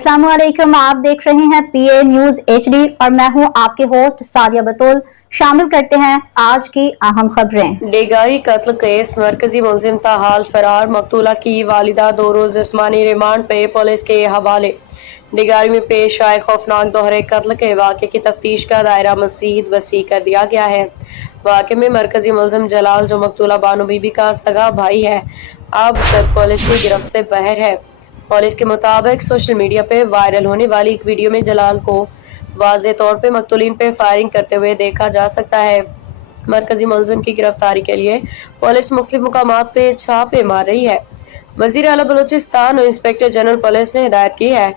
अस्सलाम वालेकुम। आप देख रहे हैं PA न्यूज HD और मैं हूं आपके होस्ट सादिया बतूल। शामिल करते हैं आज की अहम खबरें। डेगारी कत्ल केस मरकजी मुलजिम ताहाल फरार, मकतूला की वालिदा 2 रोज जिस्मानी रिमांड पे पुलिस के हवाले। डेगारी में पेश आए खौफनाक दोहरे कत्ल के वाक़े की तफ्तीश का दायरा मज़ीद वसी कर दिया गया है। वाक़े में मरकजी मुलजिम जलाल, जो मकतूला बानो बीबी का सगा भाई है, अब तक पुलिस की गिरफ्त से बाहर है। पुलिस के मुताबिक सोशल मीडिया पे वायरल होने वाली एक वीडियो में जलाल को वाज़े तौर पे मकतूलीन पे फायरिंग करते हुए देखा जा सकता है। मरकजी मुलजिम की गिरफ्तारी के लिए पुलिस मुख्तलिफ मुकामात पे छापे मार रही है। वज़ीर आला बलूचिस्तान और इंस्पेक्टर जनरल पुलिस ने हिदायत की है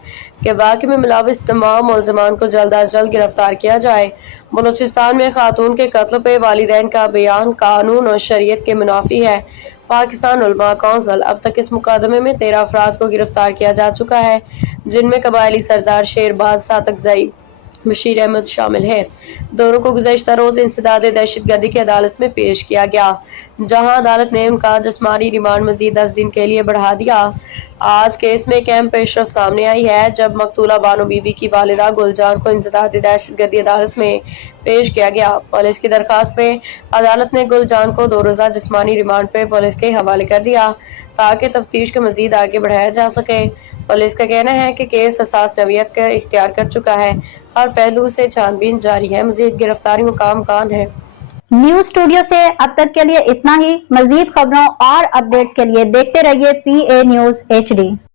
कि वाक़े में मुलव्वस तमाम मुलज़िमान को जल्द अज जल्द गिरफ्तार किया जाए। बलूचिस्तान में खातून के कत्ल पे वालिदैन का बयान कानून और शरीयत के मुनाफी है। पाकिस्तान उलमा कौंसिल अब तक इस मुकदमे में 13 अफराद को गिरफ्तार किया जा चुका है, जिनमें कबायली सरदार शेरबाज सातकज़ई बशीर अहमद शामिल है। दोनों को गुज़श्ता रोज इंसदाद दहशतगर्दी की अदालत में पेश किया गया, जहां अदालत ने उनका जिस्मानी रिमांड मजीद 10 दिन के लिए बढ़ा दिया। आज केस में एक अहम पेशरफ सामने आई है, जब मकतूला बानो बीबी की वालिदा गुलजान को इंसदाद दहशतगर्दी अदालत में पेश किया गया। पुलिस की दरखास्त पे अदालत ने गुलजान को 2 रोज़ा जिस्मानी रिमांड पे पुलिस के हवाले कर दिया, ताकि तफ्तीश को मजीद आगे बढ़ाया जा सके। पुलिस का कहना है कि केस हसास नौयत का इख्तियार कर चुका है, हर पहलू से छानबीन जारी है, मजीद गिरफ्तारी मुकाम कान है। न्यूज स्टूडियो से अब तक के लिए इतना ही। मजीद खबरों और अपडेट्स के लिए देखते रहिए PA न्यूज HD।